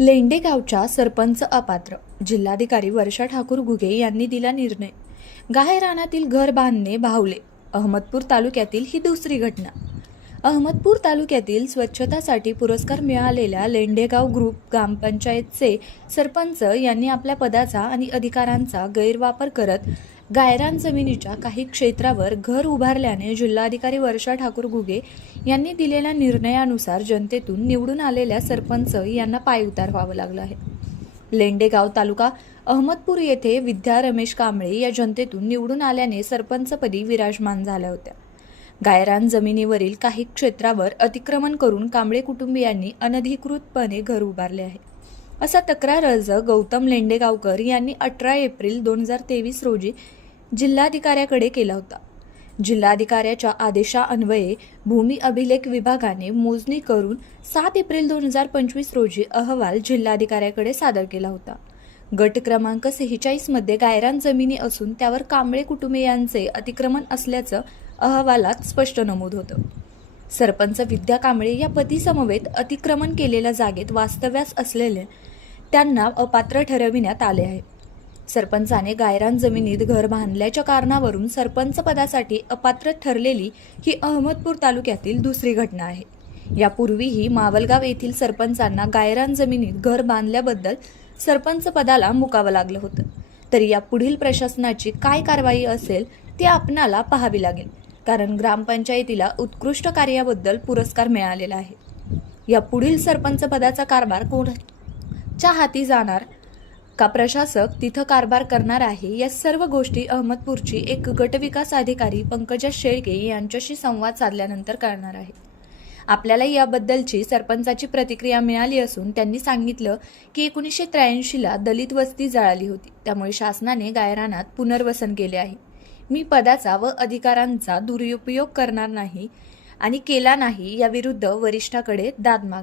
लेंडे गावच्या सरपंच अपात्र. जिल्हाधिकारी वर्षा ठाकूर घुगे यांनी दिला निर्णय. गाहेरानातील घर बांधणे भावले अहमदपूर तालुक्यातील ही दुसरी घटना. अहमदपूर तालुक्यातील स्वच्छतासाठी पुरस्कार मिळालेल्या लेंडेगाव ग्रुप ग्रामपंचायतचे सरपंच यांनी आपल्या पदाचा आणि अधिकारांचा गैरवापर करत गायरान जमिनीच्या काही क्षेत्रावर घर उभारल्याने जिल्हाधिकारी वर्षा ठाकूर घुगे यांनी दिलेल्या निर्णयानुसार जनतेतून निवडून आलेल्या सरपंच यांना पायउतार व्हावं लागलं आहे. लेंडेगाव तालुका अहमदपूर येथे विद्या रमेश कांबळे या जनतेतून निवडून आल्याने सरपंचपदी विराजमान झाल्या होत्या. गायरान जमिनीवरील काही क्षेत्रावर अतिक्रमण करून कांबळे कुटुंबियांनी अनधिकृतपणे घर उभारले आहे. असा तक्रार अर्ज गौतम लेंडेगावकर यांनी अठरा एप्रिल दोन हजार तेवीस रोजी जिल्हाधिकाऱ्याकडे केला होता. जिल्हाधिकाऱ्याच्या आदेशान्वये भूमी अभिलेख विभागाने मोजणी करून सात एप्रिल दोन हजार पंचवीस रोजी अहवाल जिल्हाधिकाऱ्याकडे सादर केला होता. गट क्रमांक सेहेचाळीसमध्ये गायरान जमिनी असून त्यावर कांबळे कुटुंबियांचे अतिक्रमण असल्याचं अहवालात स्पष्ट नमूद होतं. सरपंच विद्या कांबळे या पतीसमवेत अतिक्रमण केलेल्या जागेत वास्तव्यास असलेले त्यांना अपात्र ठरविण्यात आले आहे. सरपंचाने गायरान जमिनीत घर बांधल्याच्या कारणावरून सरपंच पदासाठी अपात्र ठरलेली ही अहमदपूर तालुक्यातील दुसरी घटना आहे. यापूर्वीही मावलगाव येथील सरपंचांना गायरान जमिनीत घर बांधल्याबद्दल सरपंच पदाला मुकावं लागलं होतं. तरी या पुढील प्रशासनाची काय कारवाई असेल ते आपणाला पाहावी लागेल. कारण ग्रामपंचायतीला उत्कृष्ट कार्याबद्दल पुरस्कार मिळालेला आहे. या पुढील सरपंच पदाचा कारभार कोणाच्या हाती जाणार? का प्रशासक तिथं कारभार करणार आहे? या सर्व गोष्टी अहमदपूरची एक गटविकास अधिकारी पंकजा शेळके यांच्याशी संवाद साधल्यानंतर करणार आहे. आपल्याला याबद्दलची सरपंचाची प्रतिक्रिया मिळाली असून त्यांनी सांगितलं की एकोणीसशे त्र्याऐंशीला दलित वस्ती जळाली होती. त्यामुळे शासनाने गायरानात पुनर्वसन केले आहे. मी पदाचा व अधिकारांचा दुरुपयोग करणार नाही आणि केला नाही याविरुद्ध वरिष्ठाकडे दाद मागणार